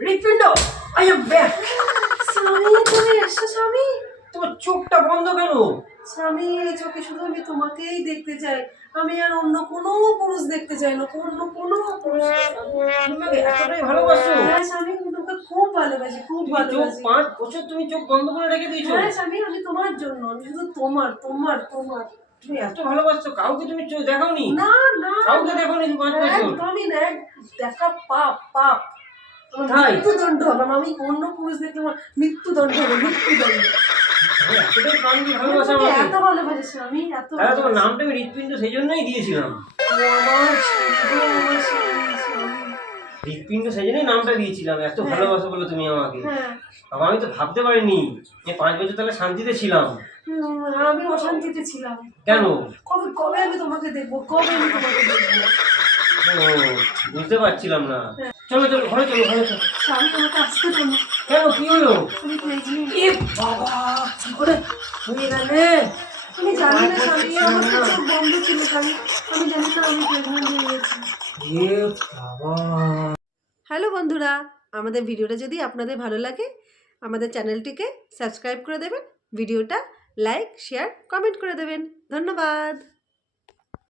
হৃৎপিণ্ড, I am back. স্বামী তুমি এসো স্বামী। তোমার চোখটা বন্ধ কেন? স্বামী এই চোখে শুধু আমি তোমাকেই দেখতে চাই, আমি আর অন্য কোনো পুরুষ দেখতে চাই না, অন্য কোনো পুরুষ। তুমি আমাকে এতটাই ভালোবাসো? হ্যাঁ স্বামী, আমি তোমাকে খুব ভালোবাসি, খুব তুমি চোখ ভালোবাসি। 5 বছর তুমি চোখ বন্ধ করে রেখে দিয়েছো? হ্যাঁ স্বামী, আমি তোমার জন্য, আমি শুধু তোমার তোমার তোমার। তুমি এত ভালোবাসছো, কাউকে তুমি চোখ দেখাওনি? না না কাউকে দেখোনি 5 বছর? একদমই না, দেখা পাপ পাপ। তাই? মৃত্যুদণ্ড হবে, আমি অন্য পুরুষ দেখলে আমার মৃত্যুদণ্ড হবে, মৃত্যুদণ্ড। তুমি এতটাই প্রাণ দিয়ে ভালোবাসো আমাকে আমাকে? এত ভালোবাসি স্বামী, এত তাহলে তোমার ভালোবাসি। নামটা আমি হৃৎপিণ্ড সেই জন্যই দিয়েছিলাম। ও আমার স্বামী, আমার স্বামী, স্বামী। হৃৎপিণ্ড সেই জন্যই নামটা দিয়েছিলাম, এত হ্যাঁ। ভালোবাসো বলে তুমি আমাকে। হ্যাঁ বাবা, আমি তো ভাবতে পারিনি যে 5 বছর তাহলে শান্তিতে ছিলাম। আর আমি অশান্তিতে ছিলাম। কেন? কবে কবে আমি তোমাকে দেখবো, কবে আমি তোমাকে দেখবো। ও, বুঝতে পারছিলাম না। হ্যাঁ। চলো চলো, ঘরে চলো, ঘরে চলো। স্বামী আমাকে আসতে দাও না। কেন, কি হলো? আমি প্রেগনেন্ট। এ বাবা, কি করে হয়ে গেলে? আমি জানি না স্বামী, আমার তো চোখ বন্ধ ছিল স্বামী, আমি জানি না আমি প্রেগনেন্ট হয়ে গেছি। এ বাবা। হ্যালো বন্ধুরা, আমাদের ভিডিওটা যদি আপনাদের ভালো লাগে আমাদের চ্যানেলটিকে সাবস্ক্রাইব করে দেবেন, ভিডিওটা লাইক শেয়ার কমেন্ট করে দেবেন। ধন্যবাদ।